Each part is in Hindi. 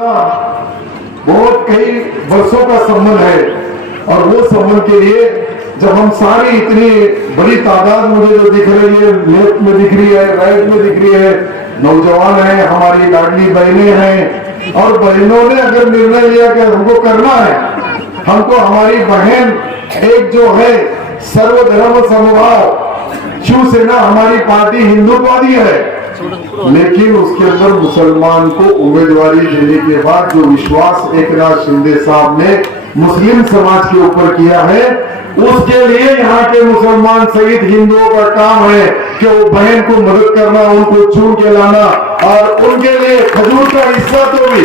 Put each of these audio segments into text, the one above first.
बहुत कई वर्षों का संबंध है और वो संबंध के लिए जब हम सारी इतनी बड़ी तादाद मुझे जो दिख रही है, लेफ्ट में दिख रही है, राइट में दिख रही है, नौजवान है, हमारी लाडली बहनें हैं और बहनों ने अगर निर्णय लिया कि हमको करना है, हमको हमारी बहन एक जो है सर्वधर्म समभाव शिवसेना हमारी पार्टी हिंदुत्ववादी है, लेकिन उसके अंदर मुसलमान को उम्मीदवारी देने के बाद जो विश्वास एकनाथ शिंदे साहब ने मुस्लिम समाज के ऊपर किया है, उसके लिए यहाँ के मुसलमान सहित हिंदुओं का काम है कि वो बहन को मदद करना, उनको चुन के लाना और उनके लिए खजूर का हिस्सा तो भी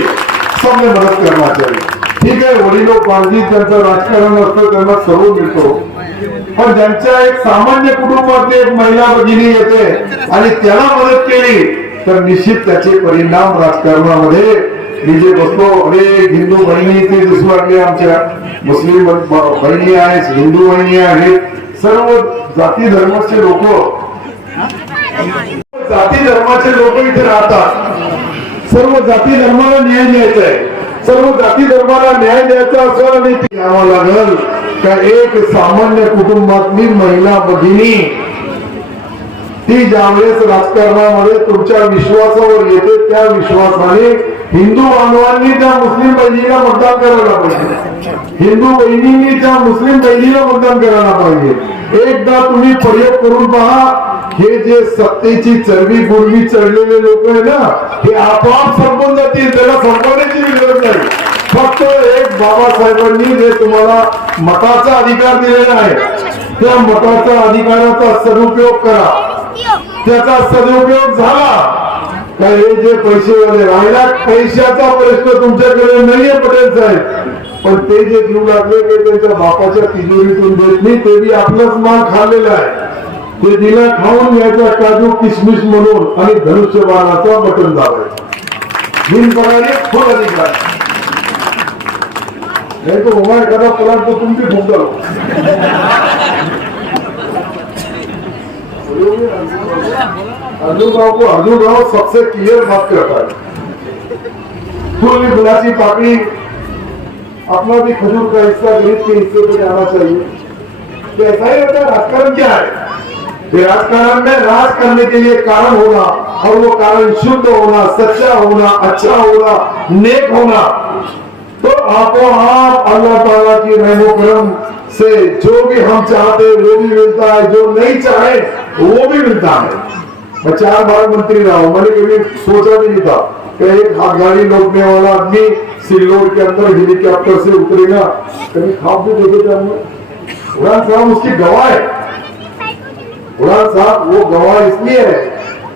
सबने मदत करना चाहिए. ठीक आहे, वडीलो पारधी त्यांचं राजकारण असतं, त्यांना सर्व मिळतो, पण ज्यांच्या एक सामान्य कुटुंबातली एक महिला भगिनी येते आणि त्याला मदत केली तर निश्चित त्याचे परिणाम राजकारणामध्ये मी जे बसतो अनेक हिंदू बहिणी ते दिसू लागले, आमच्या मुस्लिम बहिणी आहेत, हिंदू बहिणी आहेत, सर्व जाती धर्माचे लोक इथे राहतात. सर्व जाती धर्माला न्याय द्यायचा आहे, सर्व जाती धर्माला न्याय द्यायचा असं आणि घ्यावं लागल का एक सामान्य कुटुंबातली महिला भगिनी ती ज्यावेळेस राजकारणामध्ये तुमच्या विश्वासावर येते त्या विश्वासाने हिंदू बांधवांनी त्या मुस्लिम बहिणीला मतदान करायला पाहिजे, हिंदू बहिणींनी त्या मुस्लिम बहिणीला मतदान करायला पाहिजे. एकदा तुम्ही प्रयोग करून पहा, हे जे सत्तेची चरबी गुरबी चढलेले लोक आहे ना, हे आपोआप संपून जातील, त्याला संपवण्याची गरज नाही. फक्त एक बाबासाहेबांनी जे तुम्हाला मताचा अधिकार दिलेला आहे, त्या मताचा अधिकाराचा सदुपयोग करा. त्याचा सदुपयोग झाला का हे जे पैसे राहिला, पैशाचा प्रश्न तुमच्याकडे नाहीये पटेल साहेब, पण ते जे देऊ लागले ते त्यांच्या बापाच्या तिजोरीतून देत नाही, ते बी आपलाच माल खाल्लेला आहे, ते दिला खाऊन घ्यायचा काजू किशमिश म्हणून आणि धनुष्यबाणाचा बटन दाबायचा. बिनपणाने फुल अधिकार नहीं तो हमारे कदा प्लांट तो तुम भी घूम करो. अर्जुन राव सबसे क्लियर बात करता है, फूल की गुलासी पाकड़ी अपना भी खजूर का हिस्सा गरीब के हिस्से पे जाना चाहिए. तो ऐसा ही होता है. राजकारण क्या है? राजकारण में राज करने के लिए कारण होना और वो कारण शुद्ध होना, सच्चा होना, अच्छा होना, नेक होना. तो आपको आप अल्लाह ताला की रहमो करम से जो भी हम चाहते वो भी मिलता है, जो नहीं चाहे वो भी मिलता है. मैं 4 बार मंत्री रहा हूं, मैंने कभी सोचा भी नहीं था कि एक हाथ गाड़ी लौटने वाला आदमी सिल्लोड के अंदर हेलीकॉप्टर से उतरेगा. कभी खाब भी देखे थे हमने. उड़ान साहब उसकी गवाह है. उड़ान साहब वो गवाह इसलिए है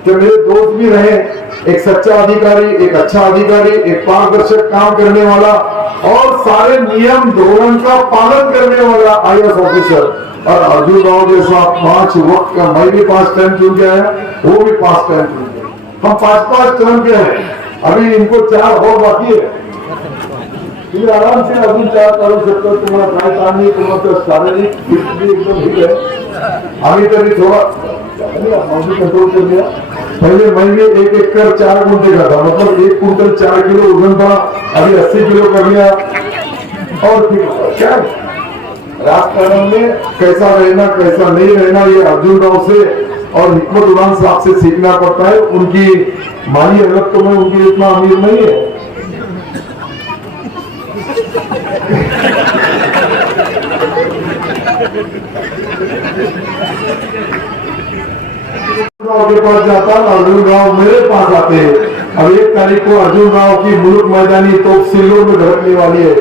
कि मेरे दोस्त भी रहे, एक सच्चा अधिकारी, एक अच्छा अधिकारी, एक पारदर्शक काम करने वाला और सारे नियम धोरण का पालन करने वाला IAS ऑफिसर. और अर्जुन राव जैसा 5 वक्त का, मैं भी 5 टाइम चुन के आया, वो भी 5 टाइम चुन के, हम 5-5 टर्म के हैं. अभी इनको 4 और बाकी है, फिर आराम से अजून 4 करू शकतो. तुम्हाला काय काम नाही, तुम्हाला शारीरिक स्थिती एकदम ठीक है. आम्ही तरी थोड़ा कंट्रोल कर लिया. पहले महीने 1 एकड़ 4 कुंटल का था, मतलब 1 कुंटल 4 किलो वजन था, अभी 80 किलो कर लिया. और फिर क्या राजकारण में कैसा रहना कैसा नहीं रहना, ये अर्जुन राव से और हिकमत उड़ान साहब से सीखना पड़ता है. उनकी माली हालत तो मैं उनकी इतना अमीर नहीं है. के पास जाता, अर्जुन राव मेरे पास आते हैं. अब 1 तारीख को अर्जुन राव की मुल्क मैदानी तोप सिल्लोड में धड़कने वाली है.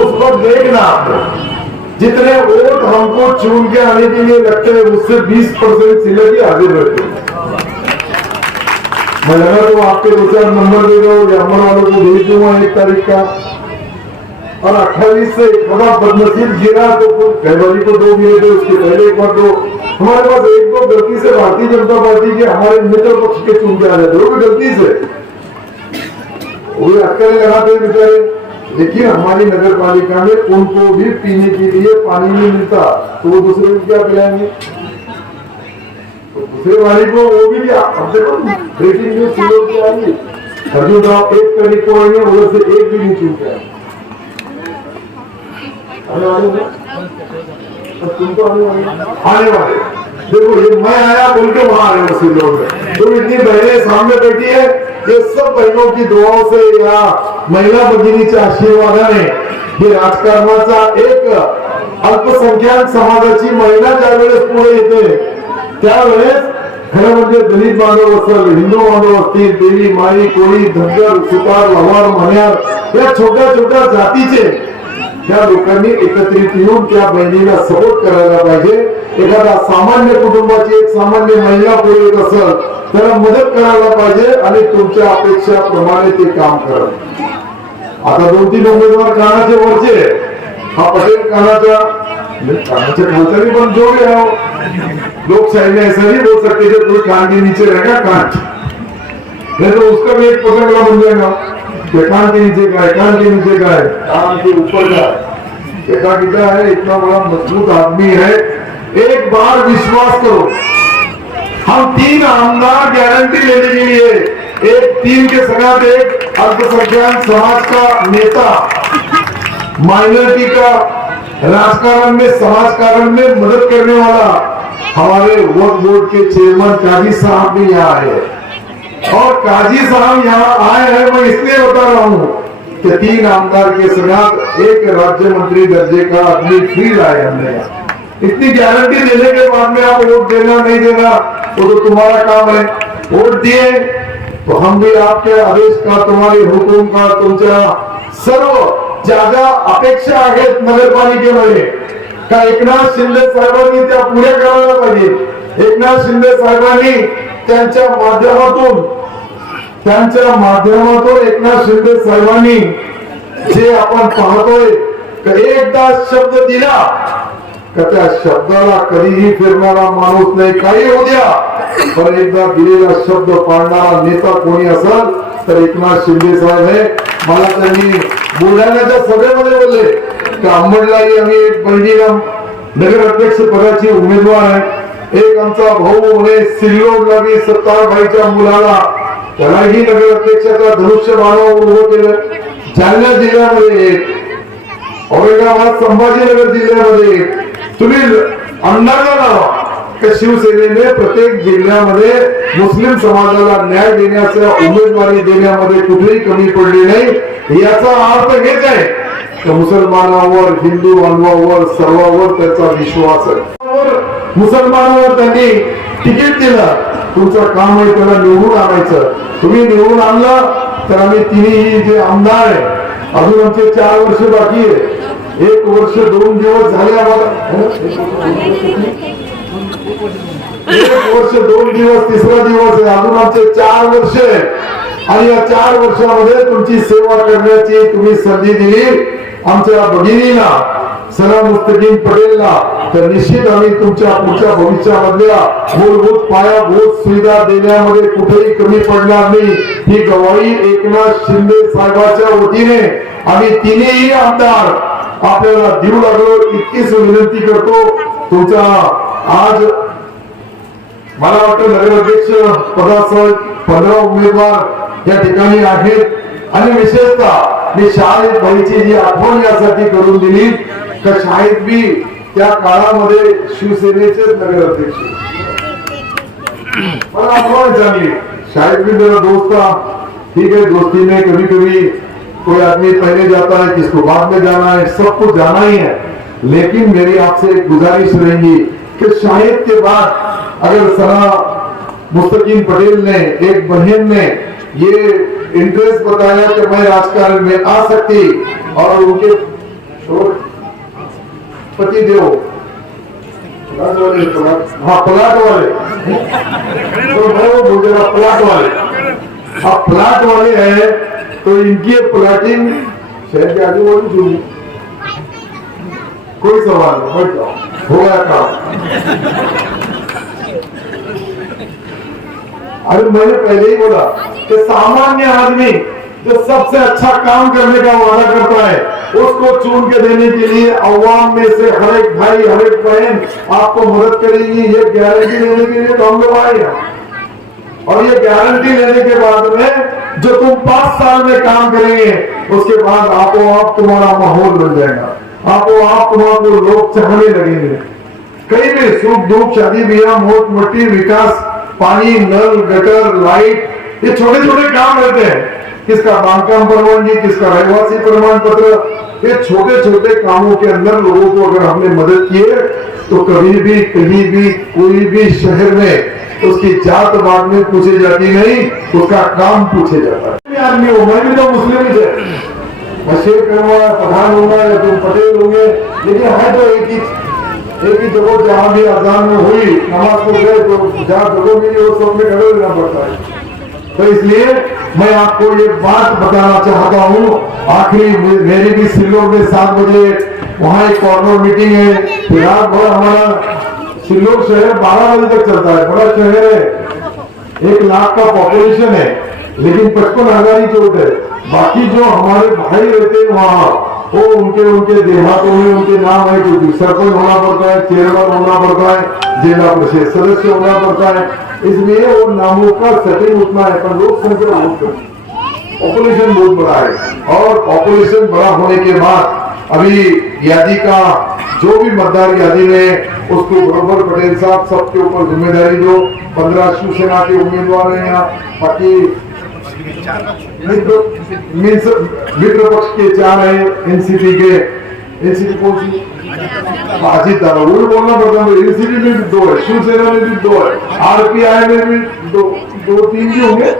उस वक्त देखना आपको जितने वोट हमको चुन के आने के लिए लगते हैं, उससे 20% सिल्लोड ही आगे बढ़ते हैं. मैं लगा तो आपके 2-4 नंबर दे दो या अमर वालों को भेज दूंगा 1 तारीख का. और 28 से बड़ा बदनसीब गिरा तो फरवरी को 2 मिले थे, उसके पहले एक बार 2. हमारे पास 1-2 गलती से भारतीय जनता पार्टी के हमारे मित्र पक्ष के चुन के आ जाते, वो भी गलती से, वो भी अटकलें लगाते बेचारे. लेकिन हमारी नगर पालिका में उनको भी पीने के लिए पानी नहीं मिलता, तो वो दूसरे को क्या पिलाएंगे? तो दूसरे वाले को वो भी क्या, अब देखो ब्रेकिंग न्यूज सिल्लोड की आई, अर्जुन राव एक कड़ी पड़ेंगे, उधर से एक भी नहीं छूटे। तुमको आने वाले देखो, ये मैं आया बोल के वहां आए उसी लोग। तुम इतनी बहनें सामने बैठी है, ये सब बहनों की दुआओं से या महिला भगिनीच्या आशीर्वादाने हे राजकारणाचा एक अल्पसंख्याक समाजाची महिला ज्यावेळेस पुढे येते, त्यावेळेस खरं म्हणजे दलित बांधव असेल, हिंदू बांधव असतील, देवी माई कोळी धनगर सुतार लवार मण्यार या छोट्या छोट्या जातीचे त्या लोकांनी एकत्रित येऊन त्या बहिणीला सपोर्ट करायला पाहिजे। एखादा सामान्य कुटुंबाची एक सामान्य महिला पुढे येत असेल त्याला मदत करायला पाहिजे आणि तुमच्या अपेक्षाप्रमाणे ते काम करत। आता 2-3 उमेदवार कानाचे वरचे, हा पटेल कानाच्या खालचानी पण जोड़ है। लोकशाही में ऐसा नहीं बोल सकते कि कोई कान के नीचे रहेगा कान, नहीं तो उसका भी एक पकड़ना बन जाएगा। कान के नीचे का है, कान के नीचे का है, कान के ऊपर का है। इतना बड़ा मजबूत आदमी है। एक बार विश्वास करो, हम 3 आमदार गारंटी लेने के लिए, एक 3 के सगात, एक अल्पसंख्यक समाज का नेता, माइनॉरिटी का राजकारण में समाजकारण में मदद करने वाला हमारे वक्फ बोर्ड के चेयरमैन काजी साहब भी यहाँ आए हैं। और काजी साहब यहाँ आए हैं, मैं इसलिए बता रहा हूँ कि 3 आमदार के साथ एक राज्य मंत्री दर्जे का आदमी फ्री लाए हमने यहाँ। इतनी गारंटी देने के बाद में आप वोट देना नहीं देना वो तो तुम्हारा काम है। वोट दिए तो हम भी आपके आदेश का, तुम्हारे हुकुम का, तुमच्या सर्व ज्यादा अपेक्षा आहेत नगरपालिकेमध्ये का एकनाथ शिंदे साहेबांनी त्या पुऱ्या करायला पाहिजे। एकनाथ शिंदे साहेबांनी त्यांच्या माध्यमातून एकनाथ शिंदे साहेबांनी जे आपण पाहतोय की एकदा शब्द दिला का त्या शब्दाला कधीही फिरणारा माणूस नाही, काही होऊ द्या, पण एकदा दिलेला शब्द पाळणारा नेता कोणी असेल तर एकनाथ शिंदे साहेब आहे। मला त्यांनी बुलढाण्याच्या सभेमध्ये बोलले की अंबडलाही आम्ही एक बहिणीला नगर अध्यक्ष पदाची उमेदवार आहे, एक आमचा भाऊ म्हणे सिल्लोडला बी सत्तारबाईच्या मुलाला त्यालाही नगर अध्यक्षाचा धनुष्यबाण उभं केलं। जालना जिल्ह्यामध्ये, औरंगाबाद संभाजीनगर जिल्ह्यामध्ये तुम्ही अंदाजा लावा की शिवसेनेने प्रत्येक जिल्ह्यामध्ये मुस्लिम समाजाला न्याय देण्याच्या उमेदवारी देण्यामध्ये कुठेही कमी पडली नाही। याचा अर्थ हेच आहे की मुसलमानावर, हिंदू बांधवांवर, सर्वांवर त्याचा विश्वास आहे। मुसलमानावर त्यांनी तिकीट दिलं, तुमचं काम आहे त्याला निवडून आणायचं। तुम्ही निवडून आणलं तर आम्ही तिन्ही जे आमदार आहे, अजून आमचे 4 वर्ष बाकी आहे, 1 वर्ष 2 दिवस झाले आम्हाला, 1 वर्ष 2 दिवस 3रा दिवस आहे, अजून आमचे 4 वर्ष आहे। आणि या 4 वर्षामध्ये तुमची सेवा करण्याची तुम्ही संधी दिली आमच्या भगिनीला सना मुस्तकीम पटेलला, तर निश्चित आम्ही तुमच्या पुढच्या भविष्यामधल्या मूलभूत पायाभूत सुविधा देण्यामध्ये कुठेही कमी पडणार नाही। ही गवाही एकनाथ शिंदे साहेबांच्या वतीने आम्ही तिन्ही आमदार आपल्याला देऊ लागलो, इतकीच विनंती करतो। तुमचा आज मला वाटतं नगराध्यक्ष पदासह 15 उमेदवार या ठिकाणी आहेत आणि विशेषतः मी शाळेत भाईची जी आठवण यासाठी करून दिली का शाळेत बी त्या काळामध्ये शिवसेनेचेच नगराध्यक्ष, मला आठवण चांगली, शायद भी मेरा दोस्त था, ठीक है, दोस्ती में कभी कभी कोई आदमी पहले जाता है, किसको बाद में जाना है, सबको जाना ही है, लेकिन मेरी आपसे एक गुजारिश रहेगी कि शाहिद के बाद अगर सना मुस्तकीम पटेल ने, एक बहन ने ये इंटरेस्ट बताया कि मैं राजकारण में आ सकती और उनके पति देव प्लाट वाले तो मैं वो बोल रहा प्लाट वाले, अब प्लाट वाले हैं तो इनकी प्लाटिंग शहर के आजू बाजू जुड़ी, कोई सवाल नहीं, बैठ जाओ, हो गया काम। अरे मैंने पहले ही बोला कि सामान्य आदमी जो सबसे अच्छा काम करने का वादा करता है उसको चुन के देने के लिए अवाम में से हर एक भाई हर एक बहन आपको मदद करेगी, ये गारंटी लेने के लिए तो हम लोग आए हैं। और ये गारंटी लेने के बाद में जो तुम 5 साल में काम करेंगे उसके बाद आपो आप तुम्हारा माहौल बन जाएगा, आपो आप तुम्हारे लोग चाहने लगेंगे। कहीं भी सुख दुख शादी ब्याह मोट मट्टी विकास पानी नल गटर लाइट ये छोटे छोटे काम रहते हैं। किसका बांधकाम परवानगी, किसका रहवासी प्रमाण पत्र, ये छोटे छोटे कामों के अंदर लोगों को अगर हमने मदद किए तो कभी भी कहीं भी कोई भी शहर में उसकी जात बात में पूछी जाती नहीं, उसका काम पूछे जाता है। आदमी हो, मैं भी तो मुस्लिम ही थे, मैं शेख करूंगा पठान होगा या तुम पटेल होंगे, लेकिन है तो एक ही जगह जहां भी अजान में हुई नमाज को गए तो जहां जगह मिली वो सब में खड़े रहना पड़ता है। तो इसलिए मैं आपको ये बात बताना चाहता हूँ, आखिरी मेरी भी सिल्लोड में 7 बजे वहाँ एक कॉर्नर मीटिंग है। फिर रात भर हमारा सिल्लोड शहर 12 बजे तक चलता है, बड़ा शहर है, 1 लाख का पॉपुलेशन है, लेकिन 55,000 ही चोट है। बाकी जो हमारे भाई रहते हैं वहाँ वो उनके देहातों में उनके नाम है, क्योंकि सरपंच होना पड़ता है, चेयरमैन होना पड़ता है, जिला परिषद सदस्य होना पड़ता है, इसलिए वो नामों का सेटिंग उतना है, पर लोक संख्या बहुत कम, पॉपुलेशन बहुत बड़ा है। और पॉपुलेशन बड़ा होने के बाद अभी यादी का जो भी मतदार यादी में उसको बरोबर पटेल साहब सबके ऊपर जिम्मेदारी दो। 15 शिवसेना के उम्मीदवार हैं यहाँ, बाकी मित्र पक्ष के 4 है, एनसीपी के, एनसीपी कौन सी अजीत दादा वो बोलना पड़ता है, एनसीपी में भी 2 है, शिवसेना में भी 2 है, आरपीआई में भी 2-3 भी होंगे।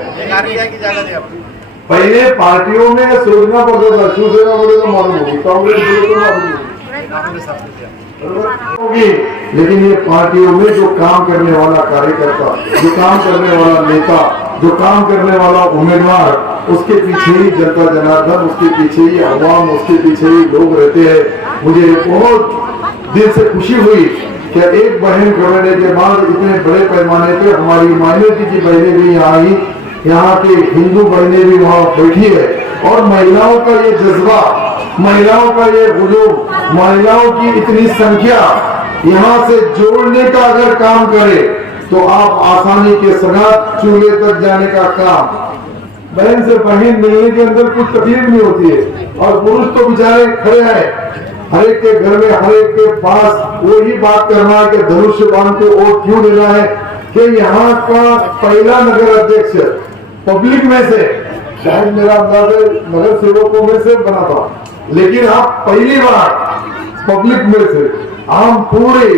पहले पार्टियों में सोचना पड़ता था, शिवसेना बोले तो मालूम होगी, कांग्रेस बोले तो मालूम होगी, लेकिन ये पार्टियों में जो काम करने वाला कार्यकर्ता, जो काम करने वाला नेता, जो काम करने वाला उम्मीदवार, उसके पीछे ही जनता जनार्दन, उसके पीछे ही अवाम, उसके पीछे ही लोग रहते हैं। मुझे बहुत दिल से खुशी हुई कि एक बहन करने के बाद इतने बड़े पैमाने पे हमारी माइनॉरिटी की बहनें भी यहाँ आई, यहाँ के हिंदू बहनें भी वहाँ बैठी है, और महिलाओं का ये जज्बा, महिलाओं का ये हुजूम, महिलाओं की इतनी संख्या यहाँ से जोड़ने का अगर काम करे तो आप आसानी के साथ चूल्हे तक जाने का काम, बहन से बहन मिलने के अंदर कुछ तकलीफ नहीं होती है। और पुरुष तो बेचारे खड़े हैं, हर एक के घर में, हर एक के पास वही बात करना है कि धनुष्य बाण को वोट क्यों देना है, कि यहाँ का पहला नगर अध्यक्ष पब्लिक में से, शायद मेरा अंदाजा नगर सेवकों में से बना था, लेकिन आप पहली बार पब्लिक में से, आम पूरे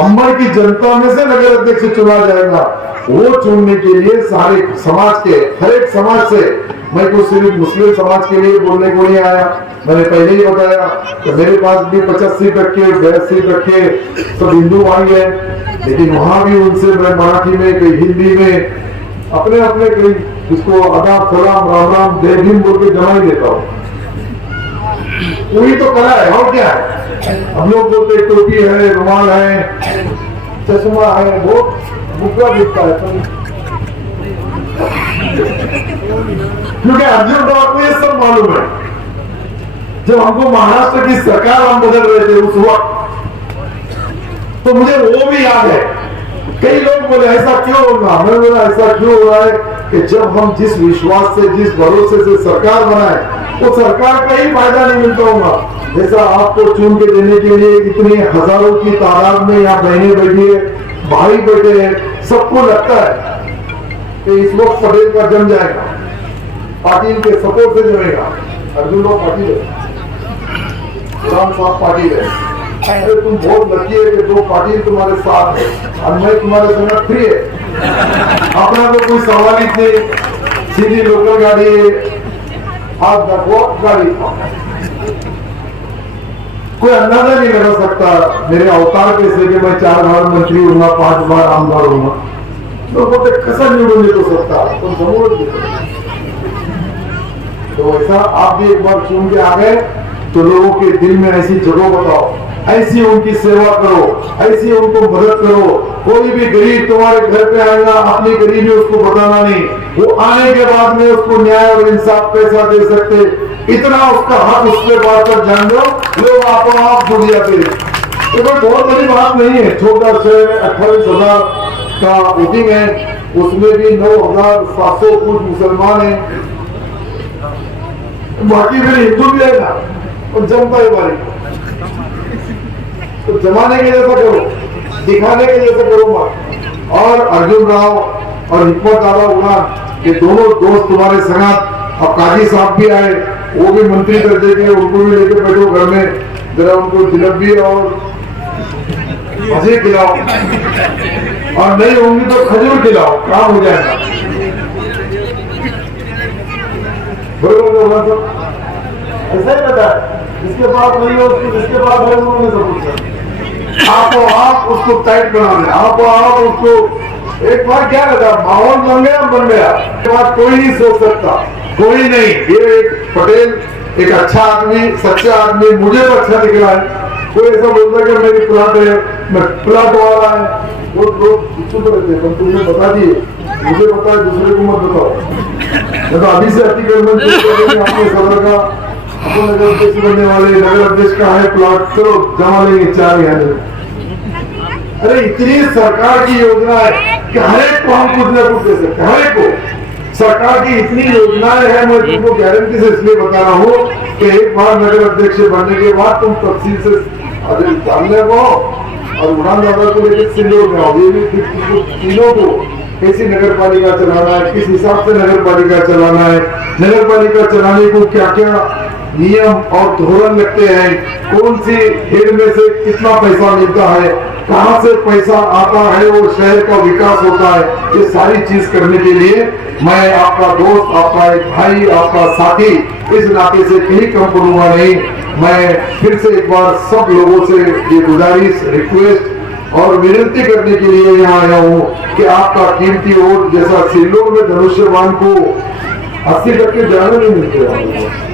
अंबर की जनता में से नगर अध्यक्ष चुना जाएगा। वो चुनने के लिए सारे समाज के, हर एक समाज से, मैं तो सिर्फ मुस्लिम समाज के लिए बोलने को नहीं आया, मैंने पहले ही बताया कि मेरे पास भी 50 सीट रखे, 82 सीट रखे, सब हिंदू भाई है, लेकिन वहां भी उनसे मैं मराठी में, कई हिंदी में, अपने अपने कई जिसको आदाब सलाम राम राम जय भीम बोल के जमा ही देता हूँ। वही तो कला है, और क्या है। हम लोग बोलते टोपी है, रुमाल है, चश्मा है, वो बुका दिखता है, क्योंकि अर्जुन राव को ये सब मालूम है। जब हमको महाराष्ट्र की सरकार हम बदल रहे थे उस वक्त, तो मुझे वो भी याद है। कई लोग बोले ऐसा क्यों होगा, मैं बोला ऐसा क्यों हो रहा है कि जब हम जिस विश्वास से, जिस भरोसे से सरकार बनाए, वो सरकार का ही फायदा नहीं मिलता होगा। जैसा आपको चुन के देने के लिए इतनी हजारों की तादाद में यहाँ बहनें बैठी है, भाई बैठे हैं, सबको लगता है कि इस वक्त पटेल का जम जाएगा, पाटिल के सपोर्ट से जमेगा। अर्जुन राव पाटिल है, राम साहब पाटिल है, अरे तुम बहुत लकी है कि 2 पाटिल तुम्हारे साथ है और मैं तुम्हारे संग फ्री है। अपना तो कोई सवाल ही नहीं, सीधी लोकल गाड़ी, आप देखो गाड़ी, कोई अंदाजा नहीं लगा सकता मेरे अवतार कैसे कि मैं 4 बार मंत्री हूँ, 5 बार आमदार हूँ, तो बोलते कसा निवडून येतो सत्ता, तो समोर तो ऐसा आप भी एक बार चुन के आ गए तो लोगों के दिल में ऐसी जगह बताओ, ऐसी उनकी सेवा करो, ऐसी उनको मदद करो। कोई भी गरीब तुम्हारे घर पे आएगा, अपनी गरीबी उसको बताना नहीं, वो आने के बाद में उसको न्याय और इंसाफ पैसा दे सकते, इतना उसका हक उसके बात पर जान दो, लोग आप जुड़ जाते। तो कोई बहुत बड़ी बात नहीं है, छोटा शहर 28,000 का वोटिंग है, उसमें भी 9,700 कुछ मुसलमान हैं, बाकी फिर हिंदू भी है ना, और जनता है हमारी। तो जमाने के जैसा करो, दिखाने के जैसा करो मत। और अर्जुन राव और हिकमत आला उड़ान ये दोनों दोस्त तुम्हारे संग, अब काजी साहब भी आए, वो भी मंत्री दर्जे के, उनको भी लेके बैठो घर में, जरा उनको जलेबी और भजी खिलाओ, और नहीं होंगी तो खजूर खिलाओ, काम हो जाएगा। बरोबर ऐसा ही रहता है, जिसके पास नहीं हो उसको, जिसके पास है उन्होंने सब कुछ। आप उसको टाइट बना दें, आप उसको एक बार क्या रहता, माहौल बन गया, बात कोई नहीं सोच सकता, कोई नहीं। ये एक पटेल एक अच्छा आदमी, सच्चा आदमी, मुझे तो अच्छा दिख रहा है। कोई ऐसा बोलता है कि मेरी प्लाट है, मैं प्लाट वाला है, वो लोग चुप रहते हैं, तुमने बता दिए, मुझे पता है, दूसरे को मत बताओ। मैं तो अभी से अपने सदर का नगर अध्यक्ष बनने वाले, नगर अध्यक्ष का है प्लाट, चलो जमा लेंगे 4 हजार। अरे इतनी सरकार की योजना है कि हर एक को हम कुछ न कुछ दे सकते हैं, हर एक को। सरकार की इतनी योजनाएं हैं, मैं तुमको गारंटी से इसलिए बता रहा हूँ कि एक बार नगर अध्यक्ष बनने के बाद तुम तफसील से जानने को और उड़ान दादा को लेकर सिंदूर में आओ। ये भी तीनों को कैसी नगर पालिका चलाना है, किस हिसाब से नगर पालिका चलाना है, नगर पालिका चलाने को क्या क्या नियम और धोरण लगते हैं, कौन सी हेड में से कितना पैसा मिलता है, कहां से पैसा आता है, वो शहर का विकास होता है। ये सारी चीज करने के लिए मैं आपका दोस्त, आपका एक भाई, आपका साथी, इस नाते से कहीं कम पड़ूंगा नहीं। मैं फिर से एक बार सब लोगों से ये गुजारिश, रिक्वेस्ट और विनती करने के लिए यहाँ आया हूँ कि आपका कीमती वोट, जैसा सिल्लोड में धनुष्यबाण को 80% जाने नहीं मिलते,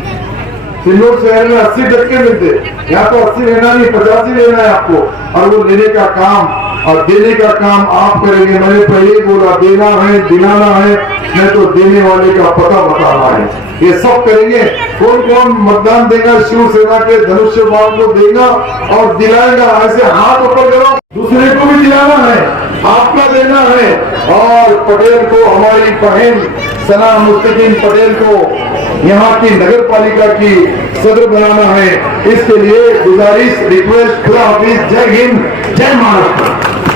सिल्लोड शहर में 80% मिलते, यहाँ तो 80 लेना नहीं, 85 लेना है आपको, और वो लेने का काम और देने का काम आप करेंगे। मैंने पहले ही बोला, देना है, दिलाना है, नहीं तो देने वाले का पता बताना है, ये सब करेंगे। कौन कौन मतदान देगा, शिवसेना के धनुष्यबाण को देगा और दिलाएगा, ऐसे हाथ ऊपर करो। दूसरे को भी दिलाना है, आपका देना है। और पटेल को, हमारी बहन सना मुस्तकीम पटेल को यहाँ की नगर पालिका की सदर बनाना है। इसके लिए गुजारिश, रिक्वेस्ट, खुदा हाफिज, जय हिंद, जय महाराष्ट्र।